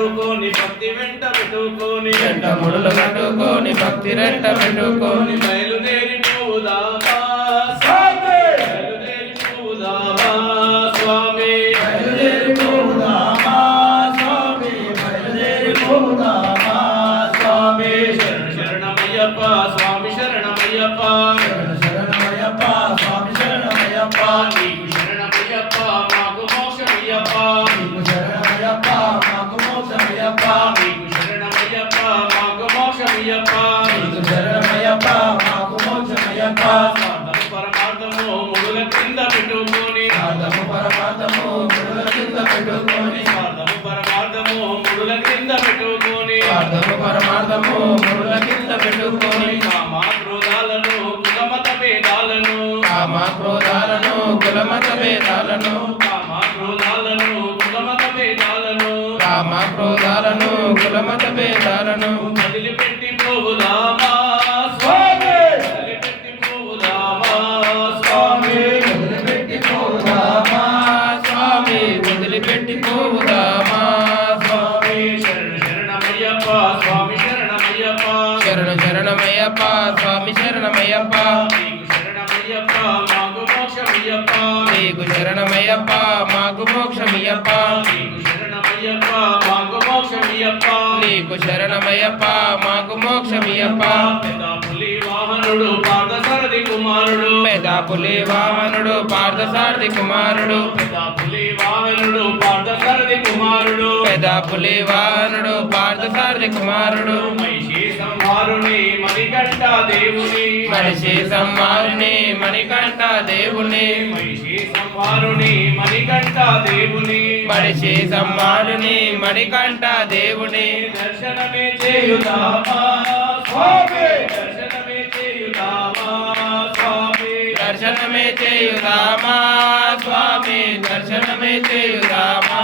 కట్టుకొని భక్తి వెంట పెట్టుకొని ముడులు కట్టుకొని భక్తి వెంట పెట్టుకొని బయలుదేరి పోదామా స్వామి బయలుదేరి పోదామా స్వామి బయలుదేరి పోదామా స్వామి బయలుదేరి పోదామా స్వామి శరణమయ్యప్ప స్వామి శరణమయ్యప్ప శరణమయ్యప్ప స్వామి శరణమయ్యప్ప నీకు శరణమయ్యప్ప మాకు మోక్షమయ్యప్ప నీకు శరణమయ్యప్ప మాకు మోక్షమయ్యప్ప నీకు శరణమయ్యప్ప మాకు మోక్షమయ్యప్ప నీకు శరణమయ్యప్ప మాకు మోక్షమయ్యప్ప స్వార్థము పరమార్థము ముడుల కింద పెట్టుకొని స్వార్థము పరమార్థము ముడుల కింద పెట్టుకొని స్వార్థము పరమార్థము ముడుల కింద పెట్టుకొని స్వార్థము పరమార్థము ముడుల కింద పెట్టుకొని కామ క్రోధాలను కులమత భేదాలను కామ క్రోధాలను కులమత భేదాలను కామ క్రోధాలను కులమత భేదాలను కామ క్రోధాలను కులమత భేదాలను వదిలిపెట్టి పోదామా స్వామి వదిలిపెట్టి పోదామా స్వామి వదిలిపెట్టి పోదామా స్వామి వదిలిపెట్టి పోదామా స్వామి శరణమయ్యప్ప స్వామి శరణమయ్యప్ప శరణమయ్యప్ప స్వామి శరణమయ్యప్ప నీకు శరణమయ్యప్ప మాకు మోక్షమయ్యప్ప నీకు శరణమయ్యప్ప మాకు మోక్షమయ్యప్ప నీకు శరణమయ్యప్ప మాకు మోక్షమయ్యప్ప నీకు శరణమయ్యప్ప మాకు మోక్షమయ్యప్ప పెద్ద పులి వాహనుడు పార్థసారథి కుమారుడు పెద్ద పులి వాహనుడు పార్థసారథి కుమారుడు పెద్ద పులి వాహనుడు పార్థసారథి కుమారుడు పెద్ద పులి వాహనుడు పార్థసారథి కుమారుడు మహిషి సంహారుని మణికంఠ దేవుని మనిషి సంహారుని మణికంఠ దేవుని మహిషి సంహారుని మణికంఠ దేవుని మనిషి సంహారుని మణికంఠ దేవుని దర్శనమే చేయుదామా స్వామి దర్శనమే చేయుదామా స్వామి దర్శనమే చేయుదామా స్వామి దర్శనమే చేయుదామా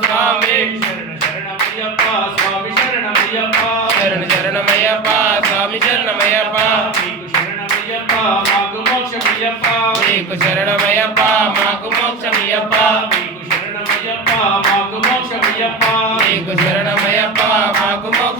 స్వామి శరణమయ్యప్ప స్వామి శరణమయ్యప్ప శరణమయ్యప్ప స్వామి శరణమయ్యప్ప నీకు శరణమయ్యప్ప మాకు మోక్షమయ్యప్ప నీకు శరణమయ్యప్ప మాకు మోక్షమయ్యప్ప నీకు శరణమయ్యప్ప మాకు మోక్షమయ్యప్ప నీకు శరణమయ్యప్ప మాకు మోక్ష